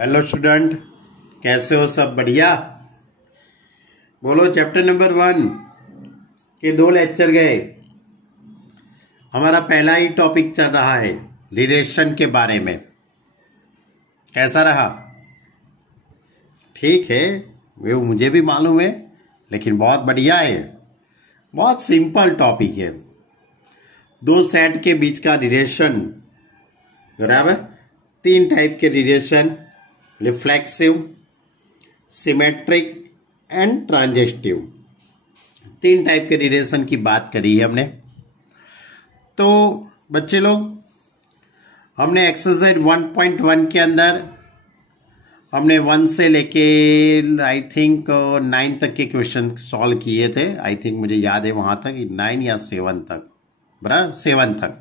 Hello student, कैसे हो? सब बढ़िया? बोलो। चैप्टर नंबर 1 के 2 लेक्चर गए। हमारा पहला ही टॉपिक चल रहा है रिलेशन के बारे में। कैसा रहा? ठीक है, वो मुझे भी मालूम है, लेकिन बहुत बढ़िया है। बहुत सिंपल टॉपिक है। दो सेट के बीच का रिलेशन, बराबर। 3 टाइप के relation: reflexive, symmetric and transitive. 3 type के रिलेशन की बात करी है हमने। तो बच्चे लोग, हमने एक्सरसाइज 1.1 के अंदर हमने 1 से लेके आई थिंक 9 तक के क्वेश्चन सॉल्व किए थे। आई थिंक मुझे याद है वहां तक 9 या 7 तक, बराबर 7 तक।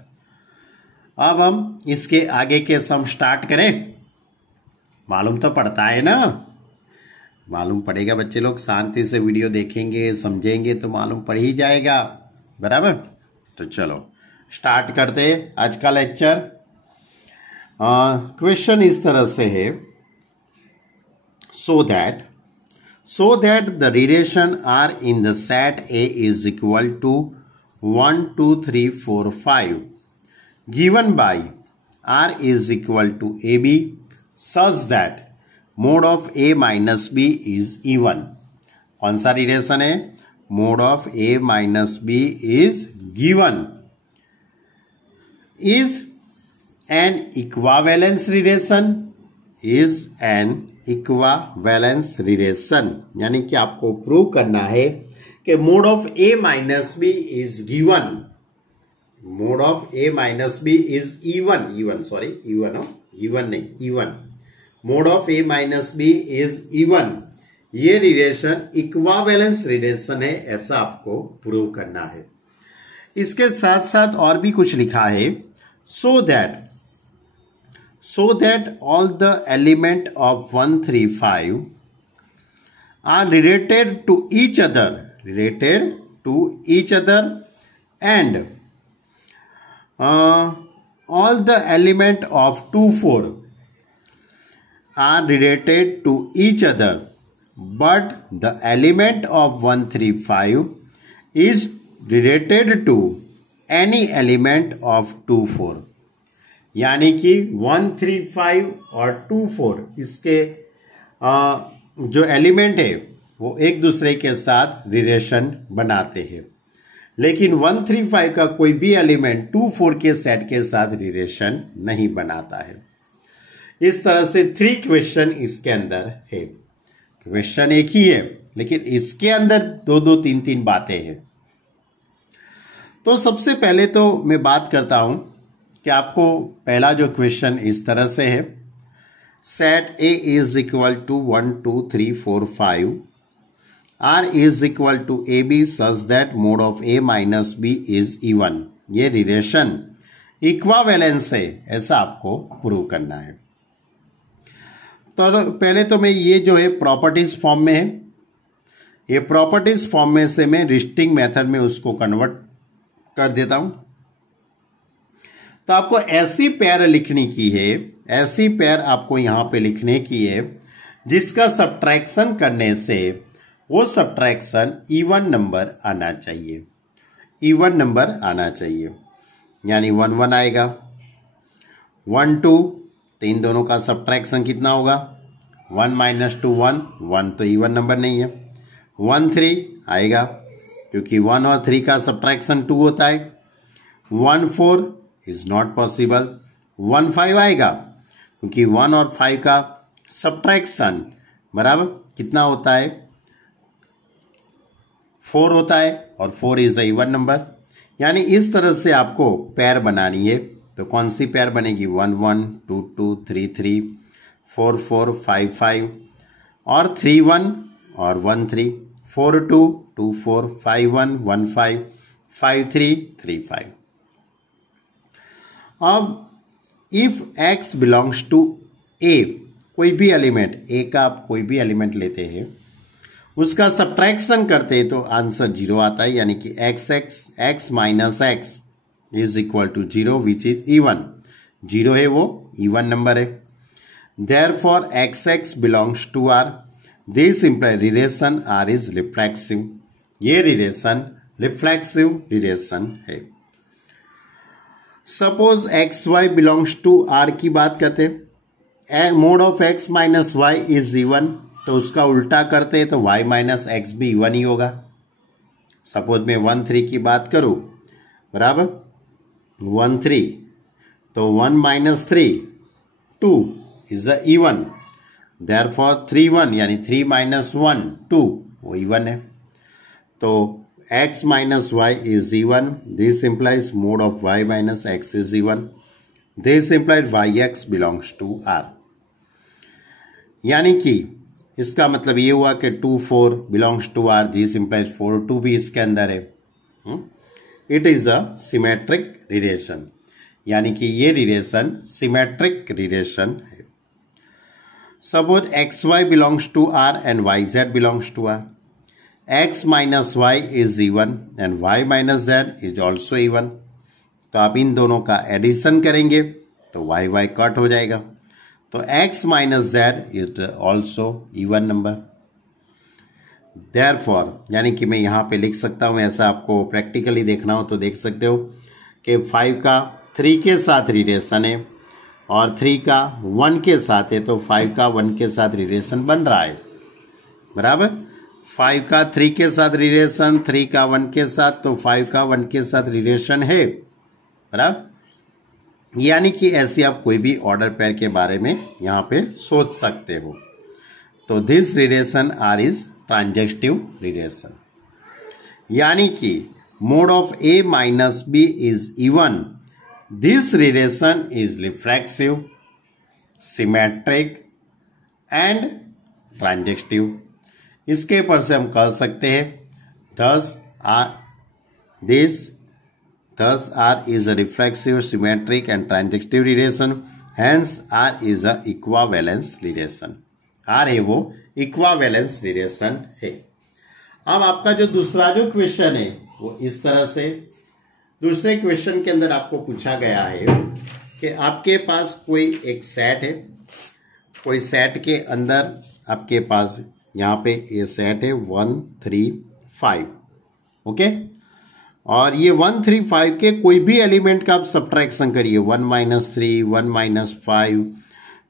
अब हम इसके आगे के सम स्टार्ट करें। मालूम तो पड़ता है ना? मालूम पड़ेगा बच्चे लोग। शांति से वीडियो देखेंगे, समझेंगे तो मालूम पड़ ही जाएगा, बराबर। तो चलो स्टार्ट करते हैं आज का लेक्चर। क्वेश्चन इस तरह से है, so that the relation R in the set A is equal to 1 2 3 4 5 given by R is equal to AB such that mod of A minus B is even। कौन सा रिलेशन है? mod of A minus B is given is an equivalence relation, is an equivalence relation। यानी कि आपको prove करना है कि mod of A minus B is given, mod of A minus B is even, mod of A minus B is even। ये relation equivalence relation है, ऐसा आपको प्रूव करना है। इसके साथ साथ और भी कुछ लिखा है, so that all the element of 1 3 5 are related to each other and all the element of 2 4 are related to each other, but the element of 1 3 5 is related to any element of 2 4। यानी कि 1 3 5 और 2 4 इसके जो element है वो एक दूसरे के साथ रिलेशन बनाते हैं, लेकिन 1 3 5 का कोई भी एलिमेंट 2 4 के सेट के साथ रिलेशन नहीं बनाता है। इस तरह से 3 क्वेश्चन इसके अंदर है। क्वेश्चन एक ही है, लेकिन इसके अंदर 2 3 3 बातें हैं। तो सबसे पहले तो मैं बात करता हूं कि आपको पहला जो क्वेश्चन इस तरह से है, set A is equal to 1 2 3 4 5 R is equal to AB such that mod of A minus B is even. ये रिलेशन इक्विवेलेंस है, ऐसा आपको प्रूव करना है। तो पहले तो मैं ये जो है प्रॉपर्टीज फॉर्म में है, ये प्रॉपर्टीज फॉर्म में से मैं रिस्टिंग मेथड में उसको कन्वर्ट कर देता हूं। तो आपको ऐसी पेयर लिखने की है, ऐसी पेयर आपको यहां पे लिखने की है जिसका सब्ट्रैक्शन करने से वो सब्ट्रैक्शन इवन नंबर आना चाहिए, इवन नंबर आना चाहिए। यानी 1 1 आएगा, 1 2, तो इन दोनों का सब्ट्रैक्शन कितना होगा? 1 माइनस 2 1, 1 तो इवन नंबर नहीं है। 1 3 आएगा, क्योंकि 1 और 3 का सब्ट्रैक्शन 2 होता है। 1 4 इज नॉट पॉसिबल। 1 5 आएगा, क्योंकि 1 और 5 का सब्ट्रैक्शन बराबर कितना होता है? 4 होता है, और 4 इज अ इवन नंबर। यानी इस तरह से आपको पेयर बनानी है। तो कौन सी पेयर बनेगी? 1 1 2 2 3 3 4 4 5 5 और 3 1 और 1 3 4 2 2 4 5 1 1 5 5 3 3 5। अब if x belongs to A, कोई भी एलिमेंट A का आप कोई भी एलिमेंट लेते हैं, उसका सब्ट्रैक्शन करते हैं तो आंसर 0 आता है। यानी कि x minus x is equal to 0 which is even. 0 है वो इवन नंबर है। Therefore, XX belongs to R. This implies relation R is reflexive. ये रिलेशन रिफ्लेक्सिव रिलेशन है. Suppose X Y belongs to R की बात करते हैं. Mod of X minus Y is even, तो उसका उल्टा करते हैं तो वाई माइनस एक्स भी इवन ही होगा. सपोज मैं 1 3 की बात करूं, बराबर 1 3, तो 1 minus 3 2 is a even. Therefore 3 1 यानी 3 माइनस 1 2 वो इवन है. तो x minus y is even. This implies mode of y minus x is even. This implies yx belongs to R. यानी कि इसका मतलब ये हुआ कि 2 4 belongs to R. This implies 4 2 भी इसके अंदर है. It is a symmetric relation. यानी कि ये रिलेशन सिमेट्रिक रिलेशन है. Suppose xy belongs to R and yz belongs to R. x minus y is even and y minus z is also even. तो आप इन दोनों का एडिशन करेंगे तो y y कट हो जाएगा. तो x minus z is also even number. Therefore, यानी कि मैं यहाँ पे लिख सकता हूँ, ऐसा आपको प्रैक्टिकली देखना हो तो देख सकते हो कि 5 का 3 के साथ रिलेशन है और 3 का 1 के साथ है, तो 5 का 1 के साथ रिलेशन बन रहा है. बराबर 5 का 3 के साथ रिलेशन, 3 का 1 के साथ, तो 5 का 1 के साथ रिलेशन है. बराबर यानी कि ऐसे आप कोई भी ऑर्डर पेयर के बारे में यहाँ पे सोच सकते हो. तो this relation R is transitive relation. यानी कि mod of A minus B is even. This relation is reflexive, symmetric and transitive. इसके पर से हम कह सकते हैं thus R is a reflexive, symmetric and transitive relation. Hence R is a equivalence relation. R है वो equivalence relation है. अब आपका जो दूसरा जो क्वेश्चन है वो इस तरह से, दूसरे क्वेश्चन के अंदर आपको पूछा गया है कि आपके पास कोई एक सेट है, कोई सेट के अंदर आपके पास यहाँ पे ये सेट है 1 3 5. ओके, और ये 1 3 5 के कोई भी एलिमेंट का आप सब्ट्रैक्शन करिए. 1 माइनस 3, 1 माइनस 5,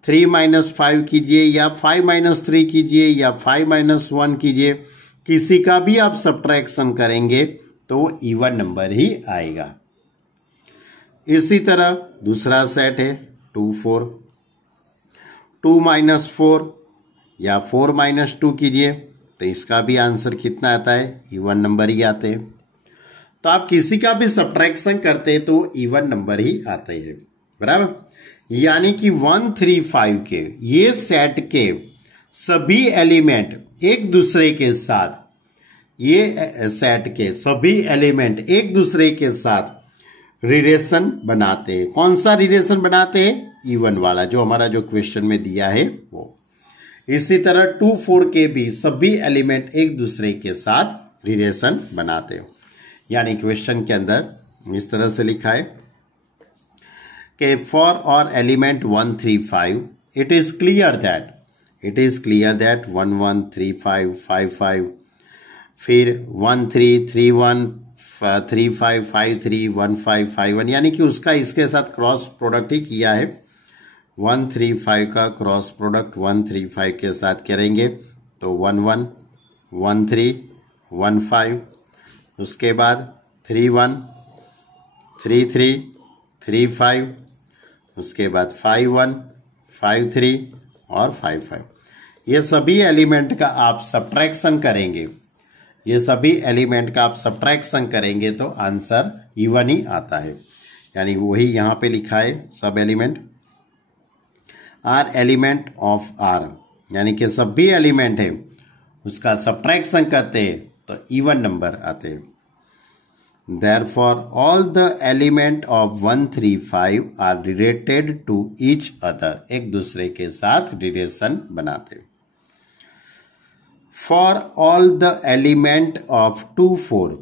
3 माइनस 5 कीजिए या 5 माइनस 3 कीजिए या 5 माइनस 1 कीजिए. किसी का भी आप सब्ट्रैक्शन करेंगे तो इवन नंबर ही आएगा. इसी तरह दूसरा सेट है 2 4, 2 माइनस 4 या 4 माइनस 2 कीजिए तो इसका भी आंसर कितना आता है, इवन नंबर ही आते हैं. तो आप किसी का भी सब्ट्रैक्शन करते हैं तो इवन नंबर ही आते हैं. बराबर यानी कि 1 3 5 के ये सेट के सभी एलिमेंट एक दूसरे के साथ, ये सेट के सभी एलिमेंट एक दूसरे के साथ रिलेशन बनाते हैं. कौन सा रिलेशन बनाते हैं, इवन वाला जो हमारा जो क्वेश्चन में दिया है वो. इसी तरह 2 4 के भी सभी एलिमेंट एक दूसरे के साथ रिलेशन बनाते हो. यानी क्वेश्चन के अंदर इस तरह से लिखा है कि फॉर और element 1 3 5 it is clear that 1 1 3 5 5 5, फिर 1 3 3 1 3 5 5 3 1 5 5 1, यानी कि उसका इसके साथ क्रॉस प्रोडक्ट ही किया है. 1 3 5 का क्रॉस प्रोडक्ट 1 3 5 के साथ करेंगे तो 1 1 1 3 1 5, उसके बाद 3 1 3 3 3 5, उसके बाद 5 1 5 3 और 5 5. ये सभी एलिमेंट का आप सब्ट्रैक्शन करेंगे, ये सभी एलिमेंट का आप सब्ट्रैक्शन करेंगे तो आंसर इवन ही आता है. यानी वही यहाँ पे लिखा है सब element are element of R, यानी कि सभी एलिमेंट है उसका सब्ट्रैक्शन करते हैं तो इवन नंबर आते हैं. Therefore, all the element of 1 3 5 are related to each other. एक दूसरे के साथ रिलेशन बनाते हैं. For all the element of 2 4,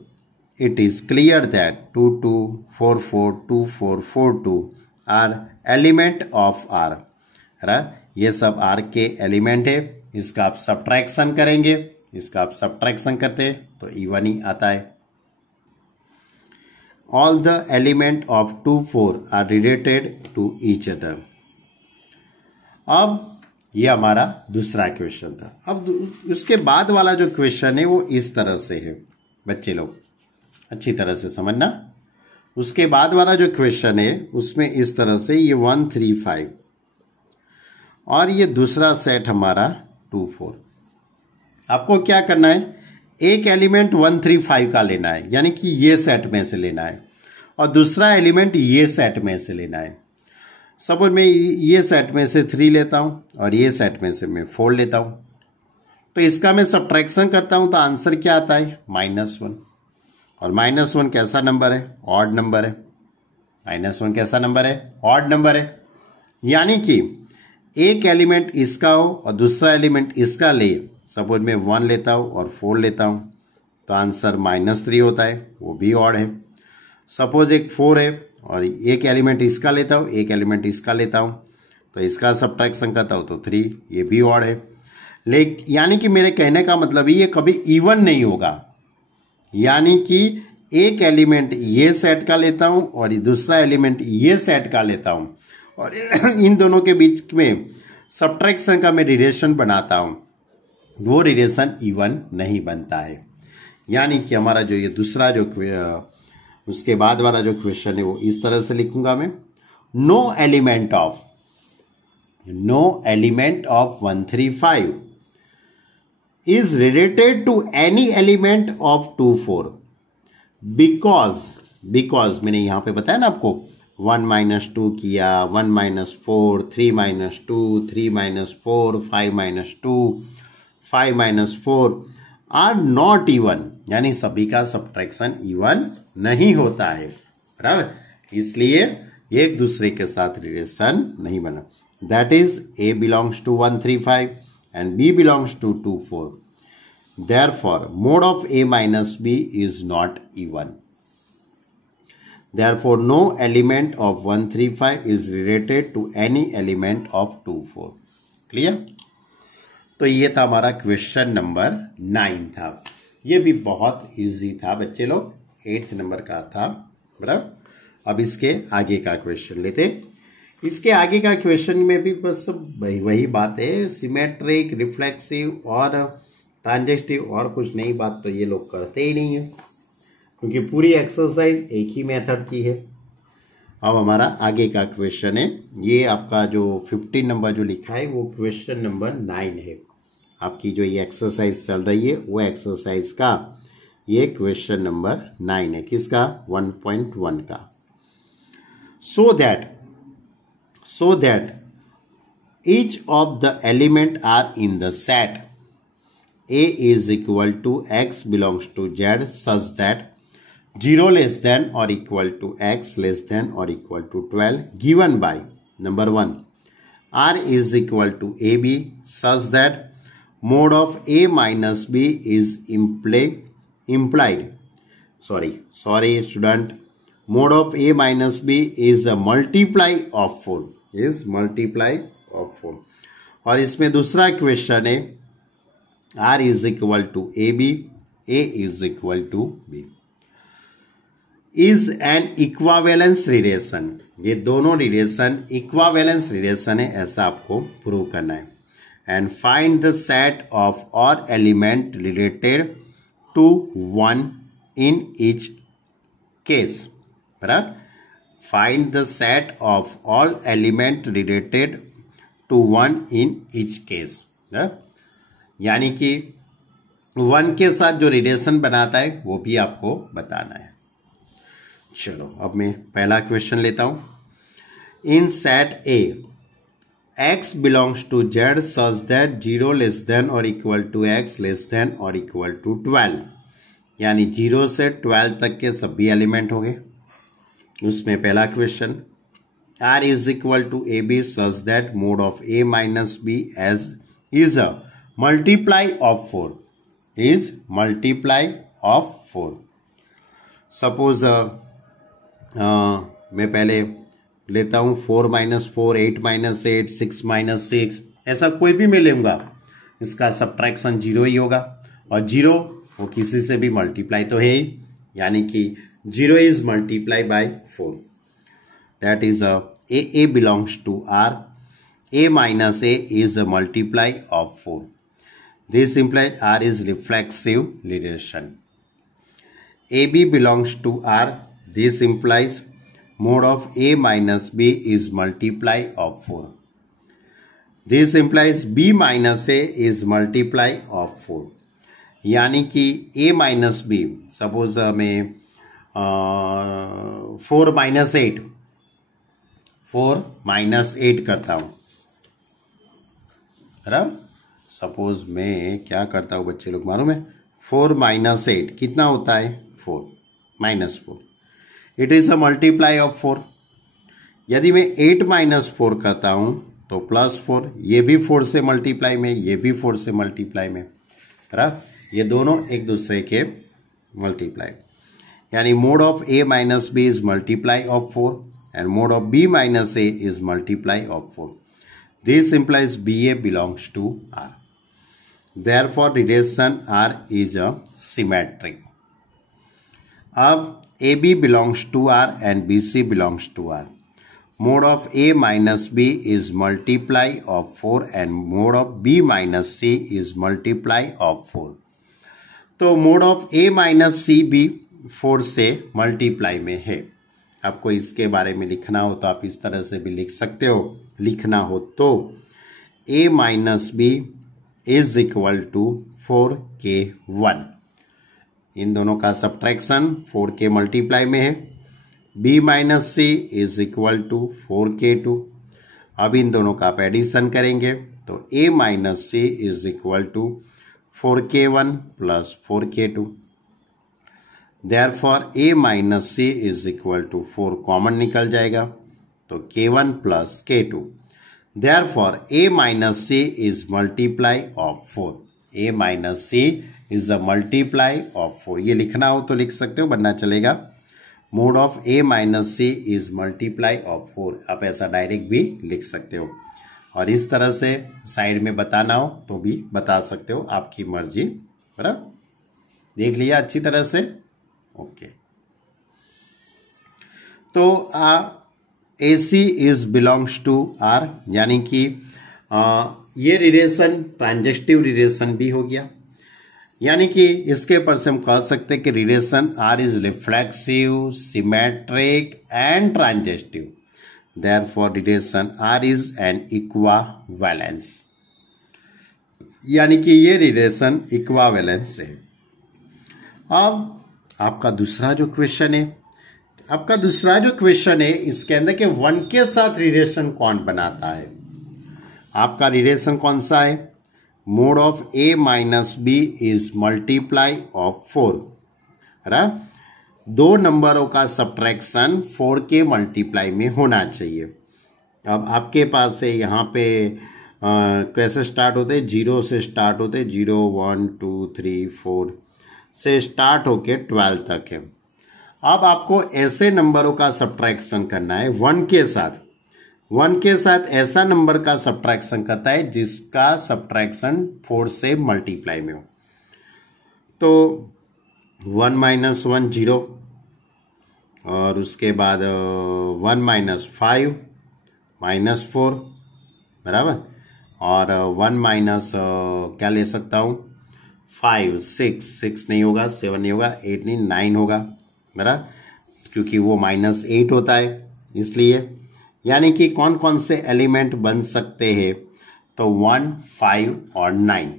it is clear that 2 2 4 4 2 4 4 2 are element of R. ये सब आर के एलिमेंट है, इसका आप सब्ट्रैक्शन करेंगे, इसका आप सब्ट्रैक्शन करते हैं तो इवन ही आता है। All the element of 2 4 are related to each other. अब ये हमारा दूसरा क्वेश्चन था। अब उसके बाद वाला जो क्वेश्चन है वो इस तरह से है, बच्चे लोग अच्छी तरह से समझना। उसके बाद वाला जो क्वेश्चन है उसमें इस तरह से ये 1 3 5 और ये दूसरा सेट हमारा 2 4। आपको क्या करना है, एक एलिमेंट 1 3 5 का लेना है, यानी कि ये सेट में से लेना है, और दूसरा एलिमेंट ये सेट में से लेना है। सपोज मैं ये सेट में से 3 लेता हूं और ये सेट में से मैं 4 लेता हूं, तो इसका मैं सब्ट्रैक्शन करता हूं तो आंसर क्या आता है, -1। और -1 कैसा नंबर है, ऑड नंबर है। -1 कैसा नंबर है, ऑड नंबर है। यानी कि एक एलिमेंट इसका हो और दूसरा एलिमेंट इसका ले, सपोज मैं 1 लेता हूं और 4 लेता हूं तो आंसर -3 होता है, वो भी ऑड है। सपोज एक 4 है और एक एलिमेंट इसका लेता हूं, एक एलिमेंट इसका लेता हूं तो इसका सब्ट्रैक्शन करता हूं तो 3, ये भी ऑड है। यानी कि मेरे कहने का मतलब ये कभी इवन नहीं होगा, यानी कि एक एलिमेंट ये सेट का लेता हूं और दूसरा एलिमेंट ये सेट का लेता हूं और इन दोनों के बीच में सब्ट्रैक्शन का मैं रिलेशन बनाता हूं, वो रिलेशन इवन नहीं बनता है। यानी कि हमारा जो ये दूसरा जो उसके बाद वाला जो क्वेश्चन है वो इस तरह से लिखूंगा मैं, no element of 1 3 5 is related to any element of 2 4 because मैंने यहां पे बताया ना आपको 1 - 2 किया, 1 - 4, 3 - 2, 3 - 4, 5 - 2, 5 - 4 आर नॉट इवन, यानी सभी का सब्ट्रैक्शन इवन नहीं होता है, बराबर। इसलिए एक दूसरे के साथ रिलेशन नहीं बना। That is A belongs to 1 3 5 and b belongs to 2 4. Therefore, mod of a minus b is not even. Therefore, no element of 1 3 5 is related to any element of 2 4. Clear? तो ये था हमारा क्वेश्चन नंबर 9 था। ये भी बहुत easy था बच्चे लोग, 8th नंबर का था, बराबर। अब इसके आगे का क्वेश्चन लेते। इसके आगे का क्वेश्चन में भी बस वही बात है, सिमेट्रिक, रिफ्लेक्सिव और ट्रांजिस्टिव, और कुछ नई बात तो ये लोग करते ही नहीं है, क्योंकि पूरी एक्सरसाइज एक ही मेथड की है। अब हमारा आगे का क्वेश्चन है, ये आपका जो 15 नंबर जो लिखा है वो क्वेश्चन नंबर 9 है। आपकी जो ये एक्सरसाइज चल रही है वो एक्सरसाइज का ये क्वेश्चन नंबर 9 है, किसका, 1.1 का। So that each of the element are in the set A is equal to x belongs to z such that 0 less than or equal to x less than or equal to 12 given by number 1 R is equal to AB such that mod of A minus B is implied. Sorry student. Mod of A minus B is a multiply of 4. Is multiply of 4. और इसमें दूसरा question है R is equal to AB, A is equal to B. Is an equivalence relation. ये दोनों relation इक्वावेलेंस relation है, ऐसा आपको prove करना है। And find the set of all element related to 1 in each case. बराबर, find the set of all element related to 1 in each case. यानी कि 1 के साथ जो रिलेशन बनाता है वो भी आपको बताना है। चलो अब मैं पहला क्वेश्चन लेता हूं। इन set A x belongs to z such that 0 less than or equal to x less than or equal to 12, यानी 0 से 12 तक के सभी एलिमेंट होंगे। उसमें पहला question, R is equal to AB such that mod of A minus B as is a multiply of 4. Is multiply of 4. Suppose मैं पहले लेता हूं 4 - 4, 8 - 8, 6 - 6, ऐसा कोई भी मैं लूंगा इसका सब्ट्रैक्शन 0 ही होगा, और 0 वो किसी से भी मल्टीप्लाई तो है ही, यानी कि 0 is multiply by 4, that is a belongs to R. A minus A is a multiply of 4. This implies R is reflexive relation. AB belongs to R. This implies mode of A minus B is multiply of 4. This implies B minus A is multiply of 4. यानी कि A minus B, suppose मैं 4 minus 8 करता हूं, बराबर। Suppose मैं क्या करता हूं बच्चे लोग, मालूम है 4 minus 8 कितना होता है 4 minus 4, it is a multiply of 4। यदि मैं 8 minus 4 करता हूं तो +4, ये भी 4 से मल्टीप्लाई में, ये भी 4 से मल्टीप्लाई में, बराबर, ये दोनों एक दूसरे के मल्टीप्लाई, यानी mode of A minus B is multiply of 4 and mode of B minus A is multiply of 4. This implies BA belongs to R. Therefore, relation R is a symmetric. अब AB belongs to R and BC belongs to R. Mode of A minus B is multiply of 4 and mode of B minus C is multiply of 4. तो mode of A minus C भी 4 से multiply में है। आपको इसके बारे में लिखना हो तो आप इस तरह से भी लिख सकते हो, लिखना हो तो A minus B is equal to 4k1, इन दोनों का सब्ट्रैक्शन 4k मल्टीप्लाई में है। B minus C is equal to 4k2, अब इन दोनों का आप एडिशन करेंगे तो A minus C is equal to 4k1 plus 4k2। Therefore, A minus C is equal to 4 common निकल जाएगा तो K1 plus K2। Therefore, A minus C is multiply of 4. A minus C is a multiply of 4. ये लिखना हो तो लिख सकते हो, बनना चलेगा। Mode of A minus C is multiply of 4. आप ऐसा डायरेक्ट भी लिख सकते हो, और इस तरह से साइड में बताना हो तो भी बता सकते हो, आपकी मर्जी, बराबर। देख लिया अच्छी तरह से, ओके। तो AC is belongs to R, यानी कि ये रिलेशन ट्रांजेक्टिव रिलेशन भी हो गया, यानी कि इसके पर से हम कह सकते हैं कि relation R is reflexive, symmetric and transitive. Therefore relation R is an equivalence, यानी कि ये रिलेशन इक्विवेलेंस है। अब आपका दूसरा जो क्वेश्चन है, इसके अंदर के 1 के साथ रिलेशन कौन बनाता है। आपका रिलेशन कौन सा है, mod of A minus B is multiply of 4, right. दो नंबरों का सब्ट्रैक्शन 4 के मल्टीप्लाई में होना चाहिए। अब आपके पास है यहाँ पे कैसे स्टार्ट होते हैं, 0 से स्टार्ट होते, 0 1 2 3 4 से स्टार्ट होके 12 तक है। अब आपको ऐसे नंबरों का सब्ट्रैक्शन करना है 1 के साथ ऐसा नंबर का सब्ट्रैक्शन करता है जिसका सब्ट्रैक्शन 4 से मल्टीप्लाई में हो। तो 1 माइनस 1 0, और उसके बाद 1 माइनस 5 माइनस 4, बराबर, और 1 माइनस क्या ले सकता हूं 5 6 नहीं होगा, 7 नहीं होगा, 8 नहीं 9 होगा, बराबर, क्योंकि वो -8 होता है इसलिए। यानी कि कौन कौन से एलिमेंट बन सकते हैं, तो 1 5 और 9,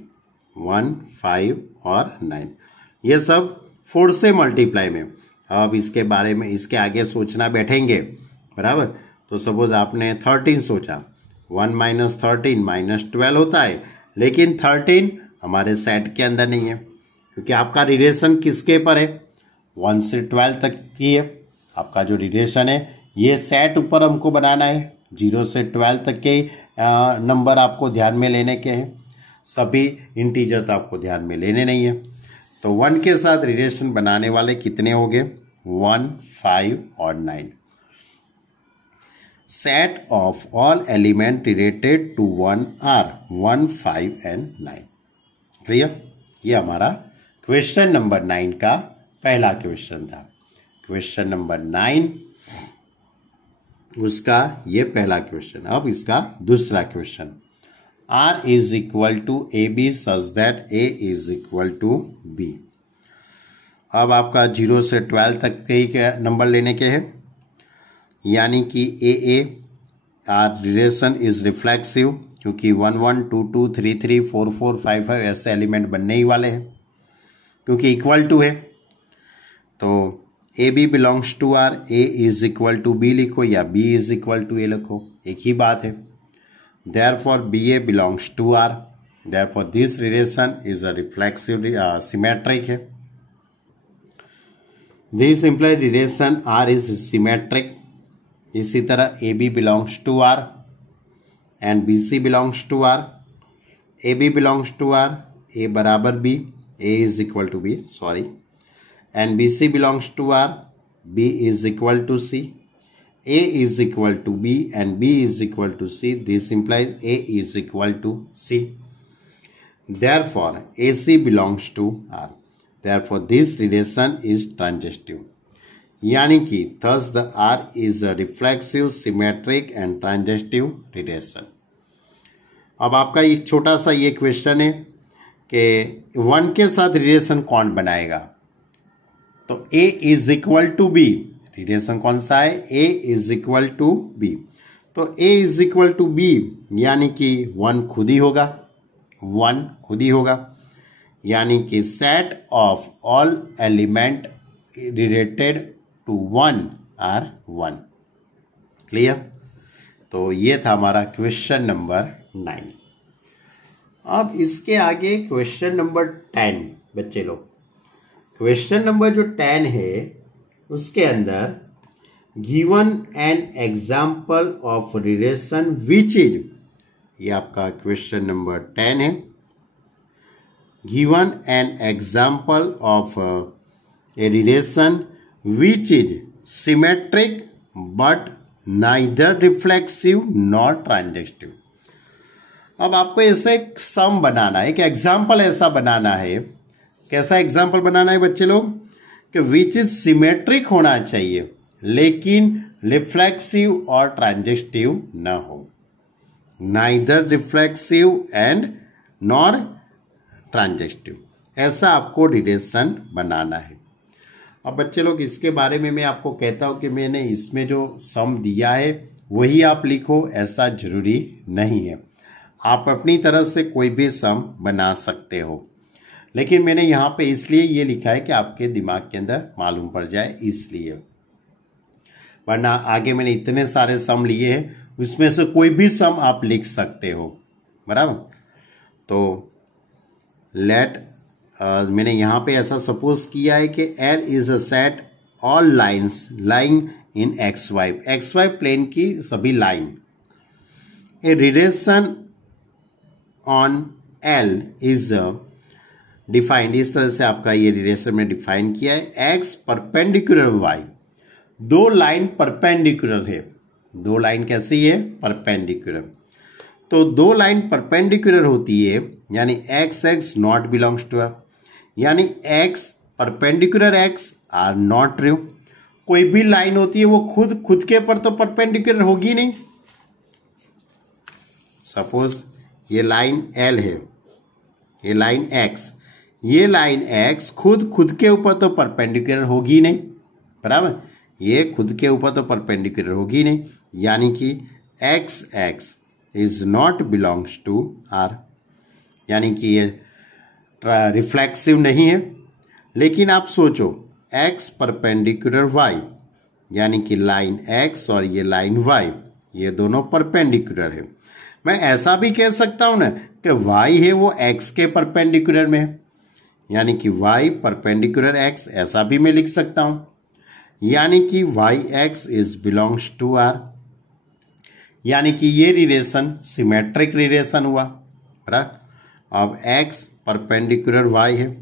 1 5 और 9, ये सब 4 से मल्टीप्लाई में। अब इसके बारे में इसके आगे सोचना बैठेंगे, बराबर। तो सपोज आपने 13 सोचा, 1 माइनस 13 -12 होता है, लेकिन 13 हमारे सेट के अंदर नहीं है, क्योंकि आपका रिलेशन किसके पर है, 1 से 12 तक की है। आपका जो रिलेशन है ये सेट ऊपर हमको बनाना है, 0 से 12 तक के नंबर आपको ध्यान में लेने के हैं, सभी इंटीजर तो आपको ध्यान में लेने नहीं है। तो 1 के साथ रिलेशन बनाने वाले कितने हो गए, 1 5 और 9। Set of all element related to 1 R 1, 5 and 9। Clear? ये हमारा क्वेश्चन नंबर 9 का पहला क्वेश्चन था। क्वेश्चन नंबर 9 उसका ये पहला क्वेश्चन। अब इसका दूसरा question, R is equal to A B such that A is equal to B। अब आपका 0 से 12 तक के ही नंबर लेने के हैं, यानी कि A R relation is reflexive, क्योंकि 1, 1, 2, 2, 3, 3, 4, 4, 5, 5 ऐसे एलिमेंट बनने ही वाले हैं, क्योंकि इक्वल टू है। तो A B belongs to R, A is equal to B लिखो या B is equal to A लिखो, एक ही बात है। Therefore B A belongs to R, therefore this relation is a reflexive symmetric है। This implied relation R is symmetric. इसी तरह A B belongs to R and B C belongs to R. A B belongs to R, A बराबर B, A is equal to B, sorry, and BC belongs to R, B is equal to C, A is equal to B and B is equal to C. This implies A is equal to C. Therefore, AC belongs to R. Therefore, this relation is transitive. यानी कि thus the R is a reflexive, symmetric and transitive relation. अब आपका एक छोटा सा ये question है कि 1 के साथ रिलेशन कौन बनाएगा? तो A is equal to B, relation कौन सा है? A is equal to B. तो A is equal to B यानी कि 1 खुद ही होगा, 1 खुद ही होगा, यानी कि set of all element related to 1 R 1। Clear? तो ये था हमारा क्वेश्चन नंबर 9। अब इसके आगे क्वेश्चन नंबर 10 बच्चे लोग। क्वेश्चन नंबर जो 10 है उसके अंदर given an example of relation which is, ये आपका क्वेश्चन नंबर 10 है। Given an example of a relation which is symmetric but neither reflexive nor transitive. अब आपको ऐसे एक सम बनाना है, एक एग्जाम्पल ऐसा बनाना है। कैसा एग्जाम्पल बनाना है बच्चे लोग? कि विच इज सिमेट्रिक होना चाहिए लेकिन रिफ्लेक्सिव और ट्रांजिटिव न हो, neither reflexive and nor transitive, ऐसा आपको रिलेशन बनाना है। अब बच्चे लोग इसके बारे में मैं आपको कहता हूं कि मैंने इसमें जो सम दिया है वही आप लिखो, ऐसा जरूरी नहीं है। आप अपनी तरह से कोई भी सम बना सकते हो, लेकिन मैंने यहां पे इसलिए ये लिखा है कि आपके दिमाग के अंदर मालूम पड़ जाए, इसलिए। वरना आगे मैंने इतने सारे सम लिए हैं, उसमें से कोई भी सम आप लिख सकते हो, बराबर। तो मैंने यहां पे ऐसा सपोज किया है कि L is a set all lines lying in XY plane की सभी line. A relation on L is defined, इस तरह से आपका ये रिलेशन में डिफाइन किया है। X perpendicular Y, 2 line perpendicular है। 2 लाइन कैसी है? परपेंडिकुलर। तो 2 लाइन परपेंडिकुलर होती है यानी X नॉट बिलोंग्स टू, यानी X perpendicular X are not true. कोई भी लाइन होती है वो खुद के पर तो परपेंडिकुलर होगी नहीं। सपोज ये लाइन L है, ये लाइन X, ये लाइन X खुद के ऊपर तो परपेंडिकुलर होगी नहीं, बराबर। ये खुद के ऊपर तो परपेंडिकुलर होगी नहीं, यानी कि X is not belongs to R, यानी कि ये रिफ्लेक्सिव नहीं है। लेकिन आप सोचो X परपेंडिकुलर Y, यानी कि लाइन X और ये लाइन Y, ये दोनों परपेंडिकुलर है। मैं ऐसा भी कह सकता हूं ना कि Y है वो X के परपेंडिकुलर में है, यानी कि Y परपेंडिकुलर X, ऐसा भी मैं लिख सकता हूं। यानी कि YX is belongs to R, यानी कि ये रिलेशन सिमेट्रिक रिलेशन हुआ, राइट। अब X परपेंडिकुलर Y है,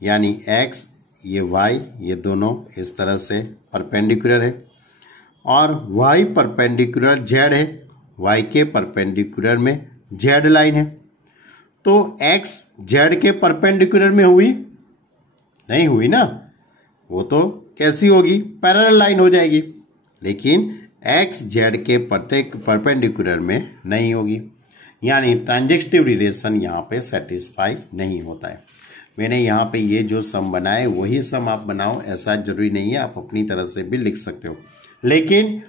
यानी X ये Y ये दोनों इस तरह से परपेंडिकुलर है। और y परपेंडिकुलर z है, y के परपेंडिकुलर में z लाइन है। तो x z के परपेंडिकुलर में हुई नहीं हुई ना, वो तो कैसी होगी, पैरेलल लाइन हो जाएगी, लेकिन x z के परपेंडिकुलर में नहीं होगी, यानी ट्रांजेक्टिव रिलेशन यहाँ पे सेटिस्फाई नहीं होता है। मैंने यहाँ पे ये जो सम बनाए वही सम आप बनाओ, ऐसा जरूरी नहीं है, आप अपनी तरह से भी लिख सकते हो, लेकिन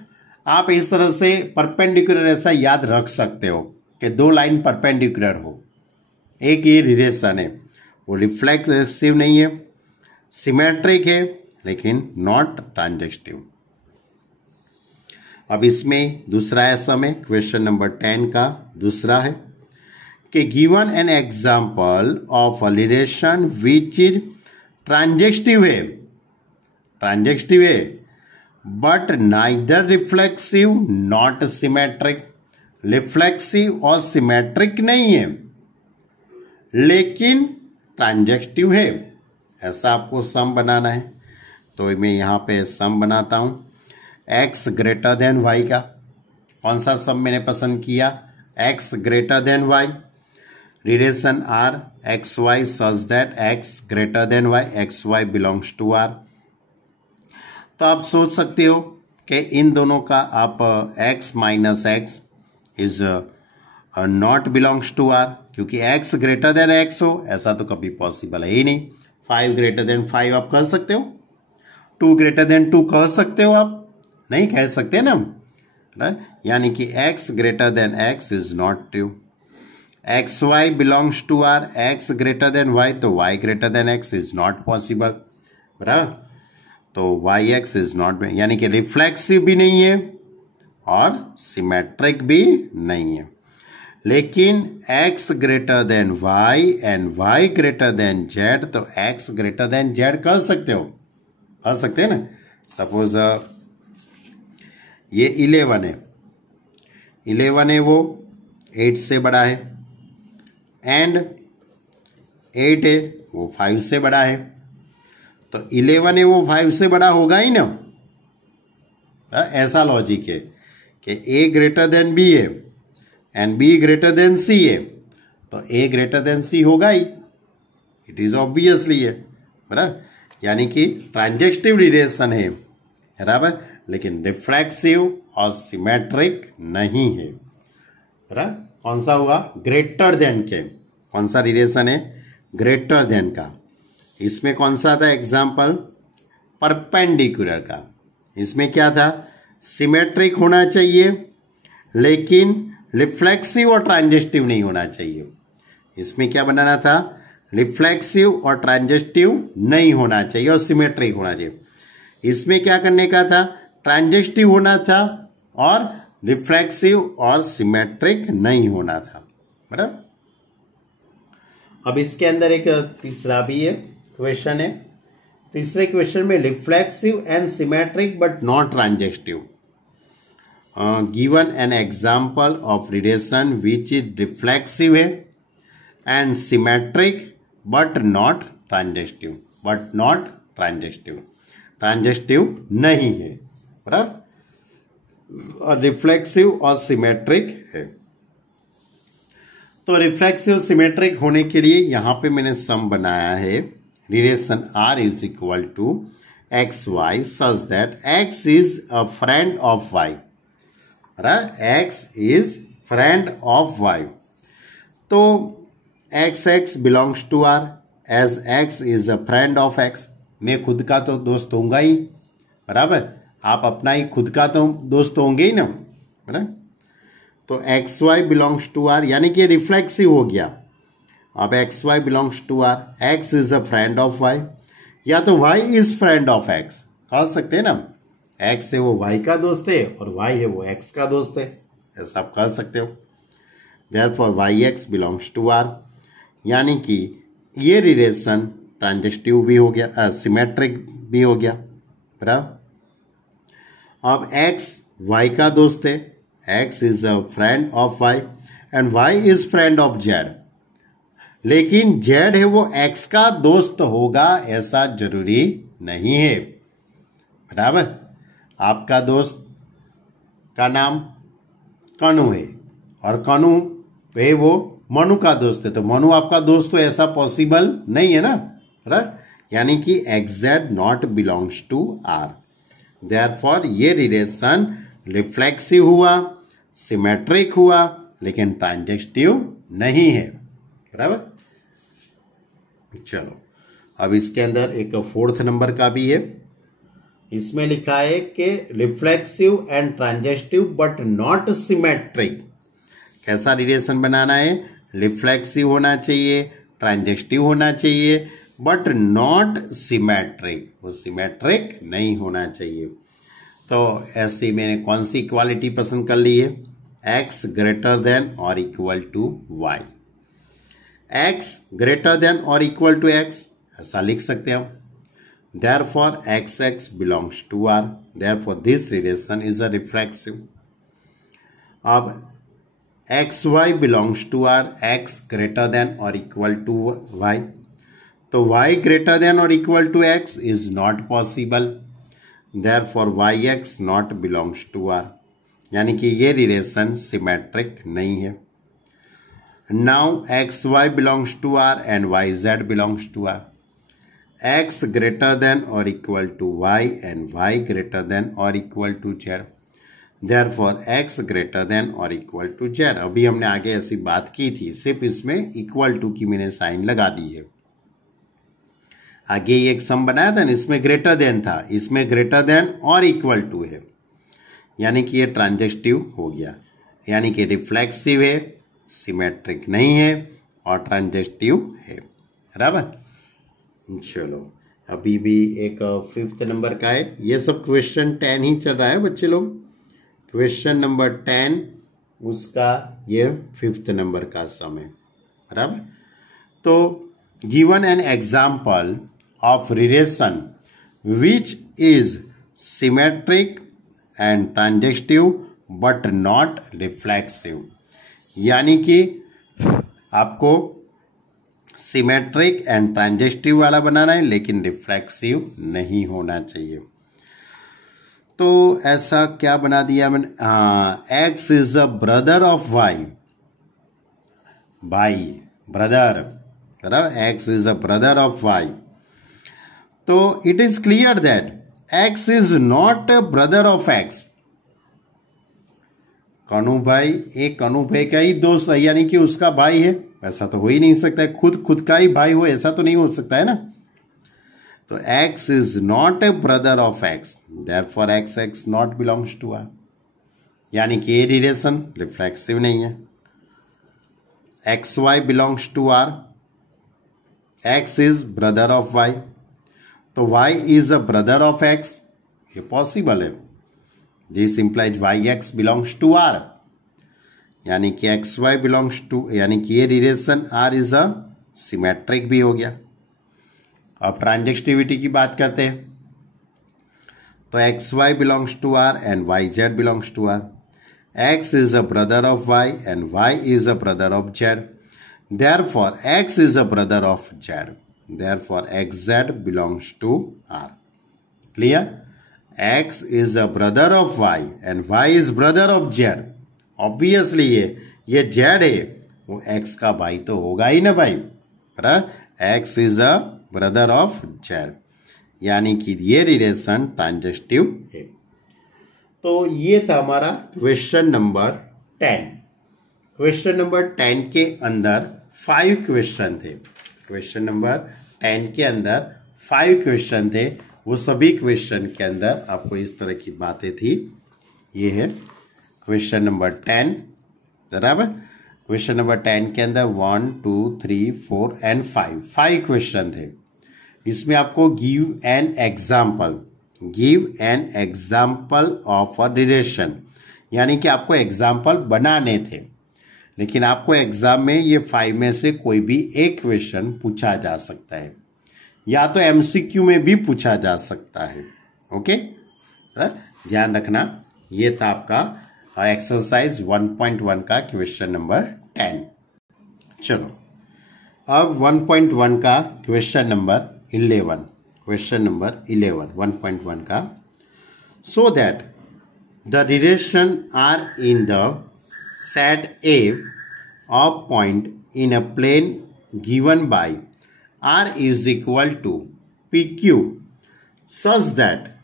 आप इस तरह से परपेंडिकुलर ऐसा याद रख सकते हो कि दो लाइन परपेंडिकुलर हो, एक ये रिलेशन है, वो रिफ्लेक्सिव नहीं है, सिमेट्रिक है, लेकिन नॉट ट्रांजेक्टिव। अब इसमें दूसरा है सम है, क्वेश्चन नंबर 10 का दूसरा है कि given an example of a relation which is transitive है but neither reflexive not symmetric, reflexive और सिमेट्रिक नहीं है लेकिन ट्रांजेक्टिव है, ऐसा आपको सम बनाना है। तो मैं यहाँ पे सम बनाता हूं, x ग्रेटर देन y का। कौन सा सम मैंने पसंद किया, x greater than y, relation r X Y such that x greater than y, X Y belongs to r। तो आप सोच सकते हो कि इन दोनों का आप x minus X is not belongs to r, क्योंकि x ग्रेटर देन x हो ऐसा तो कभी पॉसिबल है ही नहीं। 5 ग्रेटर देन 5 आप कह सकते हो, 2 ग्रेटर देन 2 कह सकते हो, आप नहीं कह सकते ना, यानी कि x greater than x is not true. X Y belongs to R, X greater than Y, तो y greater than x is not possible, बराबर। तो वाई एक्स इज नॉट, यानी कि रिफ्लेक्सिव भी नहीं है और सिमेट्रिक भी नहीं है, लेकिन x greater than y and y greater then z, तो x ग्रेटर देन z कह सकते हो, कह सकते हैं ना। सपोज ये 11 है, 11 है वो 8 से बड़ा है, एंड 8 है वो 5 से बड़ा है, तो 11 है वो 5 से बड़ा होगा ही ना, ऐसा लॉजिक है कि a ग्रेटर देन b है and b greater than c है, तो a ग्रेटर देन c होगा ही, इट इज ऑब्वियसली है, बराबर। यानी कि ट्रांजेक्टिव रिलेशन है, बराबर, लेकिन रिफ्लेक्सिव और सिमेट्रिक नहीं है, बराबर। कौन सा हुआ, ग्रेटर देन के, कौन सा रिलेशन है, ग्रेटर देन का। इसमें कौन सा था एग्जाम्पल, परपेंडिकुलर का। इसमें क्या था, सिमेट्रिक होना चाहिए लेकिन रिफ्लेक्सिव और ट्रांजेक्टिव नहीं होना चाहिए। इसमें क्या बनाना था, रिफ्लेक्सिव और ट्रांजेक्टिव नहीं होना चाहिए और सिमेट्रिक होना चाहिए। इसमें क्या करने का था, ट्रांजेक्टिव होना था और रिफ्लेक्सिव और सिमेट्रिक नहीं होना था, बराबर। अब इसके अंदर एक तीसरा भी है क्वेश्चन है, तीसरे क्वेश्चन में reflexive and symmetric but not transitive, given an example of relation which is reflexive है and symmetric but not transitive, but not transitive, transitive नहीं है, बराबर, और रिफ्लेक्सिव और सिमेट्रिक है। तो रिफ्लेक्सिव सिमेट्रिक होने के लिए यहां पे मैंने सम बनाया है, relation r is equal to X Y such that x is a friend of y, x is friend of y। तो x belongs to r as x is a friend of x। मैं खुद का तो दोस्त होऊंगा ही, बराबर, आप अपना ही खुद का तो दोस्त होंगे ही ना, बराबर। तो X Y belongs to R, यानी कि रिफ्लेक्सिव हो गया। अब X Y belongs to R, X is a friend of Y, या तो Y is friend of X कह सकते हैं ना, एक्स है वो वाई का दोस्त है और वाई है वो एक्स का दोस्त है, ऐसा आप कह सकते हो। Therefore Y X belongs to R, यानी कि ये रिलेशन ट्रांजेक्टिव भी हो गया, सिमेट्रिक भी हो गया, बराबर। अब x y का दोस्त है, x is a friend of y and y is friend of z, लेकिन z है वो x का दोस्त होगा ऐसा जरूरी नहीं है, बराबर। आपका दोस्त का नाम कनु है और कनु है वो मनु का दोस्त है, तो मनु आपका दोस्त तो ऐसा पॉसिबल नहीं है ना, राइट। यानी कि XZ not belongs to R। Therefore ये रिलेशन रिफ्लेक्सिव हुआ, सिमेट्रिक हुआ, लेकिन ट्रांजेक्टिव नहीं है, बराबर। चलो अब इसके अंदर एक 4th नंबर का भी है। इसमें लिखा है कि reflexive and transitive but not symmetric. कैसा रिलेशन बनाना है? रिफ्लेक्सिव होना चाहिए, ट्रांजेक्टिव होना चाहिए, बट नॉट सिमेट्रिक, वो सिमेट्रिक नहीं होना चाहिए। तो ऐसी मैंने कौन सी इक्वालिटी पसंद कर ली है? x ग्रेटर देन और equal to y। x greater than और इक्वल टू x, ऐसा लिख सकते हैं हम। Therefore XX belongs to R, therefore this relation is a reflexive। अब XY belongs to R, x greater than or equal to y, तो y greater than or equal to x is not possible, therefore YX not belongs to R, यानी कि ये relation symmetric नहीं है। Now XY belongs to R and YZ belongs to R। x greater than or equal to y and y greater than or equal to z, therefore x greater than or equal to z। अभी हमने आगे ऐसी बात की थी, सिर्फ इसमें equal to की मैंने साइन लगा दी है। आगे ये एक सम बनाया था ना, इसमें ग्रेटर देन था, इसमें ग्रेटर देन और इक्वल टू है, यानी कि ये ट्रांजेक्टिव हो गया, यानी कि रिफ्लेक्सिव है, सिमेट्रिक नहीं है और ट्रांजेक्टिव है, बराबर। चलो अभी भी एक 5th नंबर का है। ये सब क्वेश्चन 10 ही चल रहा है बच्चे लोग। क्वेश्चन नंबर 10 उसका ये 5th नंबर का सम है, बराबर। तो given an example of relation which is symmetric and transitive but not reflexive, यानी कि आपको सिमेट्रिक एंड ट्रांजेक्टिव वाला बनाना है, लेकिन रिफ्लेक्सिव नहीं होना चाहिए। तो ऐसा क्या बना दिया मैंने? X is a brother of Y, भाई ब्रदर, बराबर। X is a brother of Y, तो it is clear that X is not a brother of X. Kanu भाई एक कनु भाई का ही दोस्त है, यानी कि उसका भाई है, ऐसा तो हो ही नहीं सकता है। खुद का ही भाई हो, ऐसा तो नहीं हो सकता है ना। तो x is not a brother of x, therefore x not belongs to R, यानी कि ये रिलेशन रिफ्लेक्सिव नहीं है। XY belongs to R, x is brother of y, तो y is a brother of x, ये पॉसिबल है। This implies YX belongs to R, यानी कि XY बिलोंग्स टू, यानी कि ये relation R is a symmetric भी हो गया। अब ट्रांजेक्टिविटी की बात करते हैं, तो XY belongs to R and YZ belongs to R। X is a brother of Y and Y is a brother of Z, therefore X is a brother of Z, therefore XZ belongs to R। Clear? X is a brother of Y and Y is brother of Z। Obviously ये Z है, वो X का भाई तो होगा ही ना भाई, X is a brother of Z, यानी कि ये रिलेशन ट्रांजेक्टिव है। तो ये था हमारा क्वेश्चन नंबर 10। क्वेश्चन नंबर 10 के अंदर 5 क्वेश्चन थे। क्वेश्चन नंबर 10 के अंदर 5 क्वेश्चन थे। वो सभी क्वेश्चन के अंदर आपको इस तरह की बातें थी। ये है क्वेश्चन नंबर 10, बराबर। क्वेश्चन नंबर 10 के अंदर 1 2 3 4 एंड 5 क्वेश्चन थे। इसमें आपको give an example of a relation, यानी कि आपको एग्जाम्पल बनाने थे, लेकिन आपको एग्जाम में ये 5 में से कोई भी एक क्वेश्चन पूछा जा सकता है, या तो MCQ में भी पूछा जा सकता है। ओके, ध्यान रखना। ये था आपका एक्सरसाइज 1.1 का क्वेश्चन नंबर 10। चलो अब 1.1 का क्वेश्चन नंबर 11, क्वेश्चन नंबर 11 1.1 का। So that the relation are in the set A of point in a plane given by R is equal to PQ such that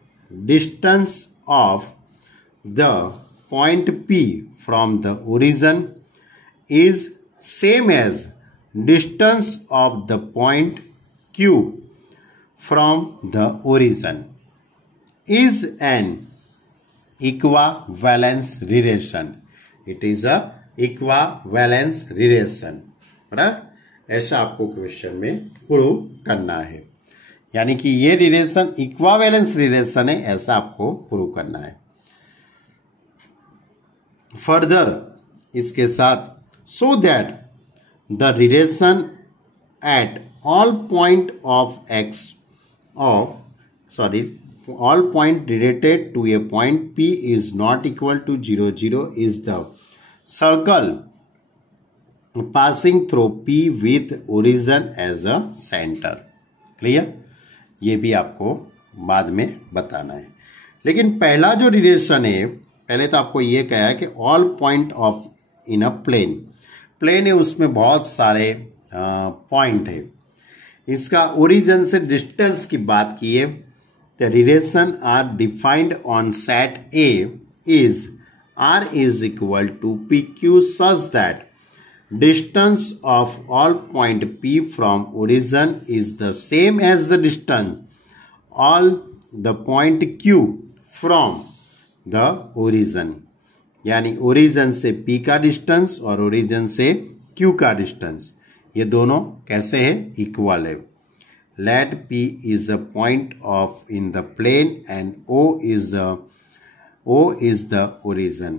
distance of the point P from the origin is same as distance of the point Q from the origin is an equivalence relation. It is a equivalence relation. ऐसा आपको question में prove करना है, यानी कि ये relation equivalence relation है, ऐसा आपको प्रूव करना है। फर्दर इसके साथ so that the relation at all point of x all point related to a point P is not equal to 0, 0 is the circle passing through P with origin as a center. Clear? ये भी आपको बाद में बताना है। लेकिन पहला जो रिलेशन है, पहले तो आपको ये कहा है कि all point of in a plane है, उसमें बहुत सारे पॉइंट है। इसका ओरिजिन से डिस्टेंस की बात की है। The relation are defined on set A is R is equal to PQ such that distance of all point P from origin is the same as the distance all the point Q from the origin, यानी origin से P का distance और origin से Q का distance ये दोनों कैसे है? इक्वल है। Let P is a point of in the plane and O is the origin.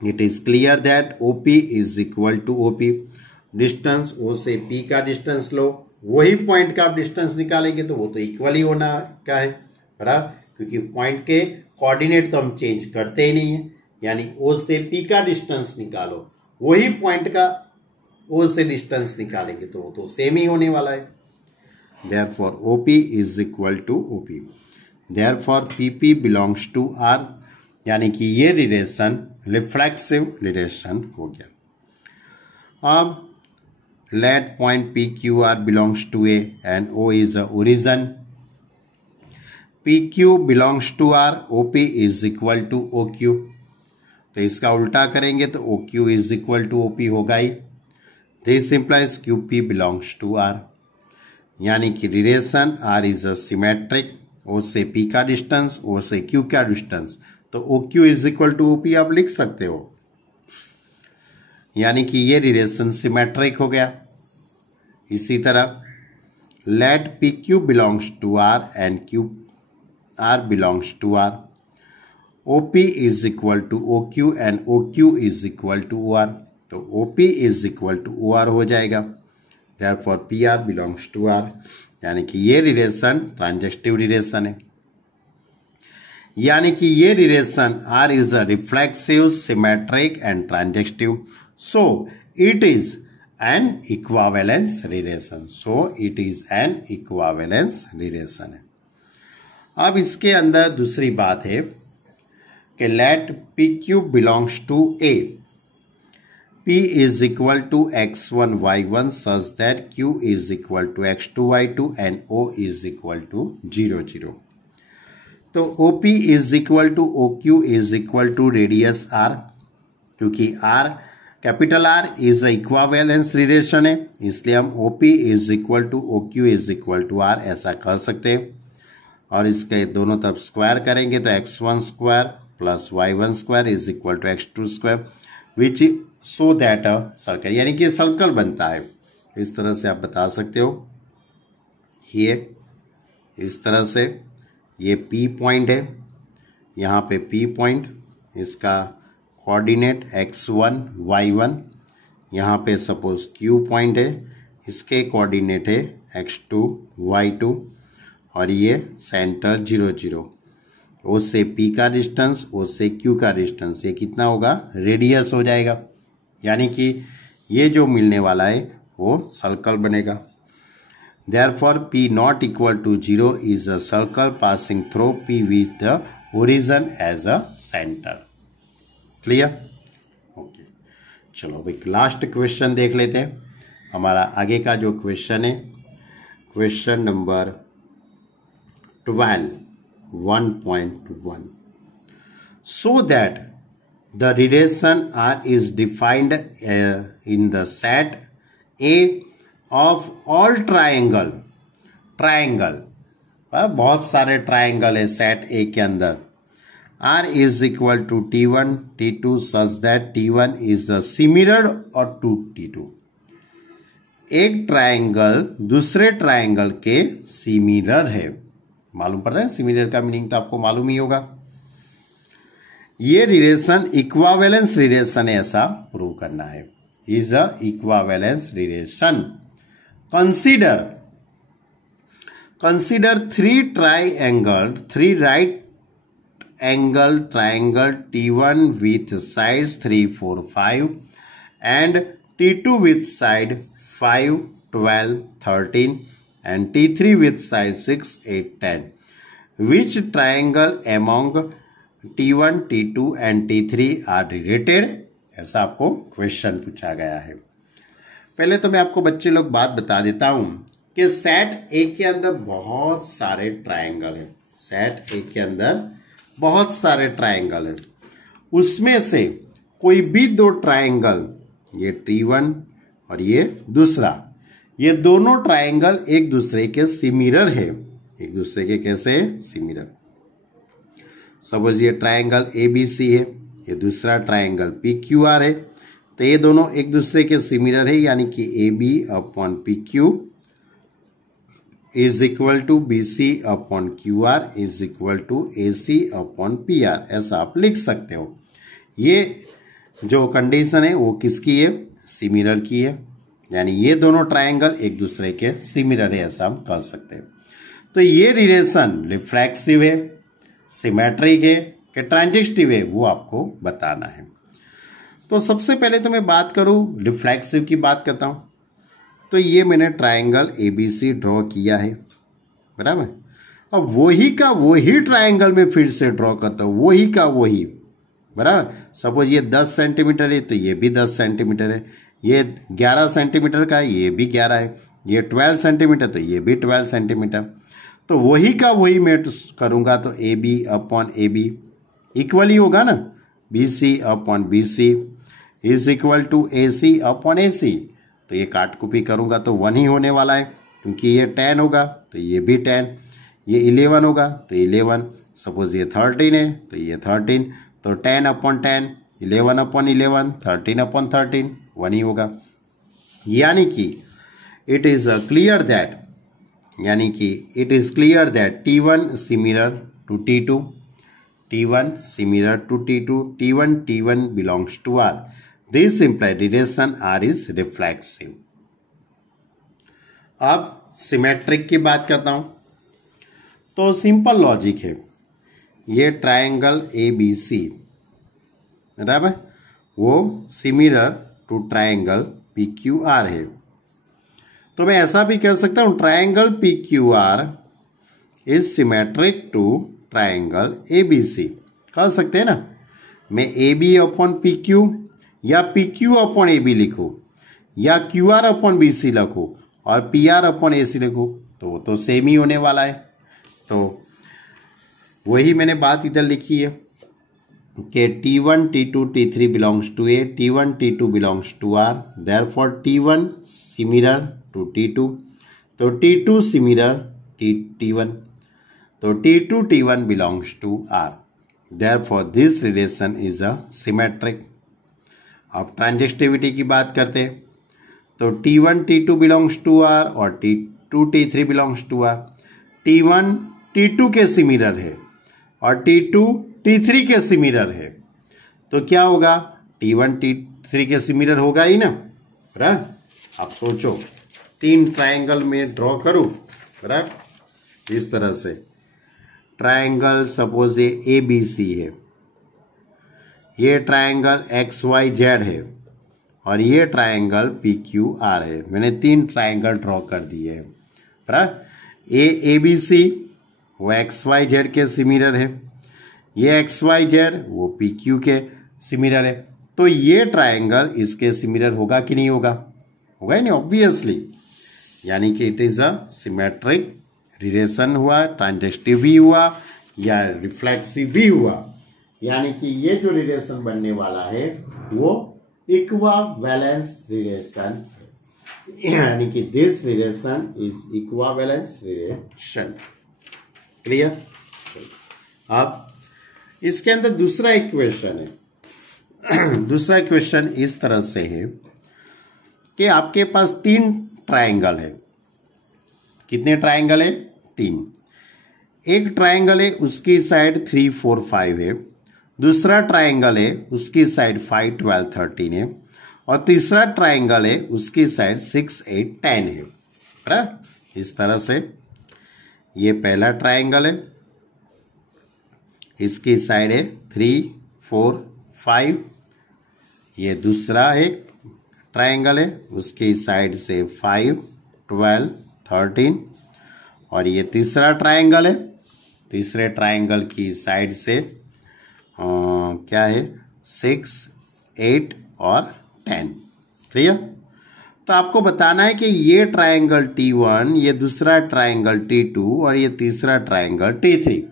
It is clear that OP is equal to OP. Distance O से P का डिस्टेंस लो, वही पॉइंट का आप डिस्टेंस निकालेंगे तो वो तो इक्वल ही होना क्या है, बराबर, क्योंकि पॉइंट के कोऑर्डिनेट तो हम चेंज करते ही नहीं है। यानी O से P का डिस्टेंस निकालो, वही पॉइंट का O से डिस्टेंस निकालेंगे तो वो तो सेम ही होने वाला है। Therefore, OP is equal to OP. Therefore, PP belongs to R. यानी कि ये रिलेशन रिफ्लेक्सिव रिलेशन हो गया। अब let point PQR belongs to A and O is the origin. PQ belongs to R, OP is equal to OQ. तो इसका उल्टा करेंगे तो OQ is equal to OP होगा ही। This implies QP belongs to R. यानी कि relation R is a symmetric, O से P का डिस्टेंस, O से Q का डिस्टेंस, तो OQ is equal to OP आप लिख सकते हो। यानी कि ये रिलेशन सिमेट्रिक हो गया। इसी तरह let PQ belongs to R and QR belongs to R, OP is equal to OQ and OQ is equal to OR, तो OP is equal to OR हो जाएगा। Therefore, PR belongs to R. यानी कि ये relation ट्रांजेक्टिव relation है, यानी कि ये relation R is a reflexive, symmetric and transitive. So, it is an equivalence relation. So, it is an equivalence relation है। अब इसके अंदर दूसरी बात है कि let PQ belongs to A. P is equal to x1 y1 such that Q is equal to x2 y2 and O is equal to 0 0. तो OP is equal to OQ is equal to radius R, क्योंकि R capital R is a equivalence relation है, इसलिए हम OP is equal to OQ is equal to R ऐसा कह सकते हैं। और इसके दोनों तरफ स्क्वायर करेंगे तो x1 square plus y1 square is equal to x2 square which so that a circle, यानी कि सर्कल बनता है। इस तरह से आप बता सकते हो। ये इस तरह से ये P पॉइंट है, यहाँ पे P पॉइंट, इसका कोऑर्डिनेट x1 y1, यहाँ पे सपोज Q पॉइंट है, इसके कोऑर्डिनेट है x2 y2 और ये सेंटर 0 0। O से P का डिस्टेंस, O से Q का डिस्टेंस, ये कितना होगा? रेडियस हो जाएगा। यानी कि ये जो मिलने वाला है वो सर्कल बनेगा। Therefore, P not equal to 0 is a circle passing through P with the origin as a center. Clear? Okay, चलो अब एक लास्ट क्वेश्चन देख लेते हैं। हमारा आगे का जो क्वेश्चन है, question number 12 1.1। So that the relation R is defined in the set A of all triangle बहुत सारे ट्राइंगल है सेट ए के अंदर। R is equal to T1 T2 such that T1 is similar or to T2। एक triangle दूसरे triangle के similar है। मालूम पड़ता है सिमिलर का मीनिंग तो आपको मालूम ही होगा। ये रिलेशन इक्वावेलेंस रिलेशन है, ऐसा प्रूव करना है। Is a equivalence relation. Consider three right angle triangle T1 with sides 3, 4, 5 and T2 with side 5, 12, 13 and T3 with side 6, 8, 10। Which triangle among T1, T2 and T3 are related? ऐसा आपको question पूछा गया है। पहले तो मैं आपको बच्चे लोग बात बता देता हूं कि सेट ए के अंदर बहुत सारे ट्राइंगल है। सेट ए के अंदर बहुत सारे ट्राइंगल है, उसमें से कोई भी दो ट्राइंगल, ये T1 और ये दूसरा, ये दोनों ट्राइंगल एक दूसरे के सिमिलर है। एक दूसरे के कैसे सिमिलर? सपोज ये ट्राइंगल ABC है, ये दूसरा ट्राइंगल PQR है, तो ये दोनों एक दूसरे के सिमिलर है, यानी कि AB upon PQ is equal to BC upon QR is equal to AC upon PR, ऐसा आप लिख सकते हो। ये जो कंडीशन है वो किसकी है? सिमिलर की है, यानी ये दोनों ट्राइंगल एक दूसरे के सिमिलर है, ऐसा हम कह सकते हैं। तो ये रिलेशन रिफ्लेक्सिव है, सिमेट्रिक है कि ट्रांजिस्टिव है, वो आपको बताना है। तो सबसे पहले तो मैं बात करूं रिफ्लेक्सिव की बात करता हूं। तो ये मैंने ट्राइंगल ABC ड्रॉ किया है, बराबर। अब वही का वही ट्राइंगल में फिर से ड्रॉ करता हूं, वही का वही, बराबर। सपोज ये 10 सेंटीमीटर है तो ये भी 10 सेंटीमीटर है, ये 11 सेंटीमीटर का है, ये भी 11 है, ये 12 सेंटीमीटर तो ये भी 12 सेंटीमीटर। तो वही का वही मैं करूंगा तो AB अपॉन AB इक्वल ही होगा ना, BC upon BC is equal to AC upon AC। तो ये काट कॉपी करूंगा तो 1 ही होने वाला है, क्योंकि ये 10 होगा तो ये भी 10, ये 11 होगा तो 11, सपोज ये 13 है तो ये 13, तो 10 अपॉन 10, 11 अपॉन 11, 13 अपॉन 13, 1 ही होगा। यानी कि it is clear that T1 similar to T2, T1 similar to T2, T1 belongs to R. This implies relation R is reflexive. अब सिमेट्रिक की बात करता हूं, तो सिंपल लॉजिक है। ये ट्राइंगल ABC, बराबर, वो सिमिलर टू ट्राइंगल PQR है। तो मैं ऐसा भी कह सकता हूं triangle PQR is symmetric to triangle ABC, कह सकते हैं ना। मैं AB अपॉन PQ या PQ अपॉन AB लिखूं, या QR अपॉन BC लिखूं और PR अपॉन AC लिखूं, तो वो तो सेम ही होने वाला है। तो वही मैंने बात इधर लिखी है कि T1 T2 T3 belongs to A, T1 T2 belongs to R, therefore T1 similar to T2, तो T2 सिमिलर T1, तो T2 T1 belongs to R. Therefore, this relation is a symmetric. अब ट्रांजिस्टिविटी की बात करते हैं, तो T1 T2 belongs to R और T2 T3 belongs to R। T1 T2 के सिमिलर है और T2 T3 के सिमिलर है, तो क्या होगा? T1 T3 के सिमिलर होगा ही ना, बराबर। आप सोचो 3 ट्राइंगल में ड्रॉ करूं, बराबर, इस तरह से ट्राइंगल सपोज ये ABC है, ये ट्राइंगल XYZ है और ये ट्राइंगल PQR है। मैंने 3 ट्राइंगल ड्रॉ कर दिए हैं, बराबर। ABC वो XYZ के सिमिलर है, ये XYZ वो PQ के सिमिलर है, तो ये ट्राइंगल इसके सिमिलर होगा कि नहीं होगा? होगा ही नहीं, ऑब्वियसली। यानी कि it is a symmetric relation हुआ, ट्रांजिस्टिव भी हुआ या रिफ्लेक्सिव भी हुआ। यानी कि ये जो रिलेशन बनने वाला है वो इक्विवेलेंस रिलेशन, यानी कि this relation is equivalence relation. Clear? अब इसके अंदर दूसरा इक्वेशन है। दूसरा इक्वेशन इस तरह से है कि आपके पास 3 ट्राइंगल है। कितने ट्राइंगल है? 3। एक ट्राइंगल है उसकी साइड 3, 4, 5 है, दूसरा ट्राइंगल है उसकी साइड 5, 12, 13 है, और तीसरा ट्राइंगल है उसकी साइड 6, 8, 10 है। इस तरह से ये पहला ट्राइंगल है, इसकी साइड है 3, 4, 5। ये दूसरा एक ट्राइंगल है उसकी साइड से 5, 12, 13, और ये तीसरा ट्राइंगल है, तीसरे ट्राइंगल की साइड से क्या है 6, 8 और 10। क्लियर? तो आपको बताना है कि ये ट्राइंगल T1, ये दूसरा ट्राइंगल T2 और ये तीसरा ट्राइंगल T3,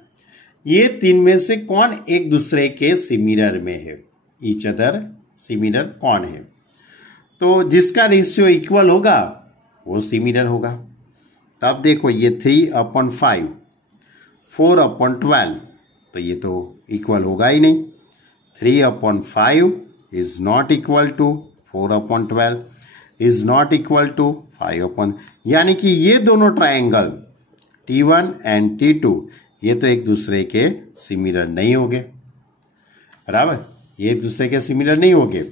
ये 3 में से कौन एक दूसरे के सिमिलर में है, ईच अदर सिमिलर कौन है। तो जिसका रेशियो इक्वल होगा वो सिमिलर होगा। तब देखो ये 3/5, 4/12, तो ये तो इक्वल होगा ही नहीं। 3/5 is not equal to 4/12, is not equal to 5/, यानी कि ये दोनों ट्राइंगल T1 एंड T2 ये तो एक दूसरे के सिमिलर नहीं होंगे। बराबर, ये एक दूसरे के सिमिलर नहीं होंगे।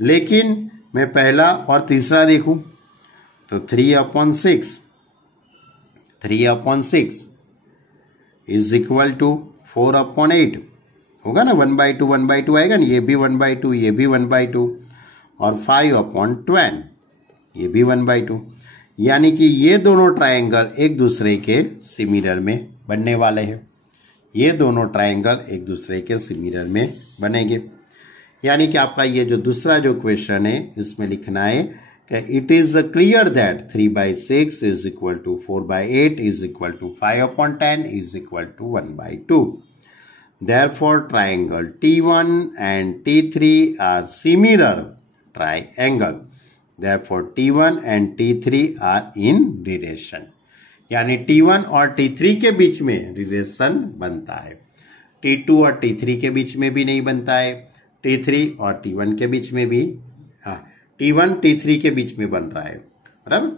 लेकिन मैं पहला और तीसरा देखूं तो 3/6 इज इक्वल टू 4/8 होगा ना, 1/2 1/2 आएगा ना, ये भी 1/2, ये भी 1/2, और 5/12 ये भी 1/2। यानी कि ये दोनों ट्राइंगल एक दूसरे के सिमिलर में बनने वाले हैं। ये दोनों ट्राइंगल एक दूसरे के सिमिलर में बनेंगे। यानी कि आपका ये जो दूसरा जो क्वेश्चन है इसमें लिखना है कि it is clear that 3/6 is equal to 4/8 is equal to 5/10 is equal to 1/2। Therefore, triangle T1 and T3 are similar triangle. Therefore, T1 and T3 are in relation. यानी T1 और T3 के बीच में relation बनता है, T2 और T3 के बीच में भी नहीं बनता है, T3 और T1 के बीच में भी, हाँ T1 T3 के बीच में बन रहा है। बराबर।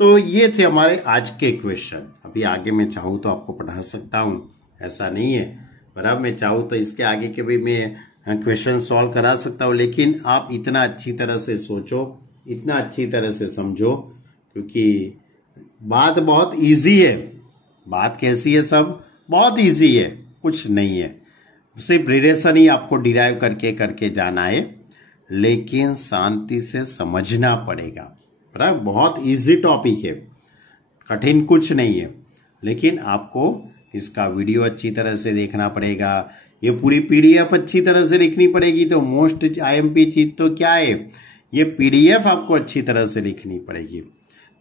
तो ये थे हमारे आज के क्वेश्चन। अभी आगे मैं चाहूँ तो आपको पढ़ा सकता हूँ, ऐसा नहीं है। बराबर, मैं चाहूँ तो इसके आगे के भी मैं क्वेश्चन सॉल्व करा सकता हूँ, लेकिन आप इतना अच्छी तरह से सोचो, इतना अच्छी तरह से समझो, क्योंकि बात बहुत इजी है। बात कैसी है? सब बहुत इजी है, कुछ नहीं है, सिर्फ रिलेशन ही आपको डिराइव करके जाना है, लेकिन शांति से समझना पड़ेगा। बराबर, बहुत इजी टॉपिक है, कठिन कुछ नहीं है, लेकिन आपको इसका वीडियो अच्छी तरह से देखना पड़ेगा, ये पूरी PDF अच्छी तरह से लिखनी पड़ेगी। तो मोस्ट IMP चीज तो क्या है, ये PDF आपको अच्छी तरह से लिखनी पड़ेगी,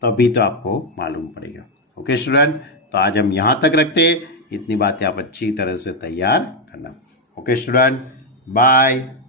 तभी तो आपको मालूम पड़ेगा। ओके स्टूडेंट, तो आज हम यहाँ तक रखते हैं, इतनी बातें आप अच्छी तरह से तैयार करना। Okay student, bye.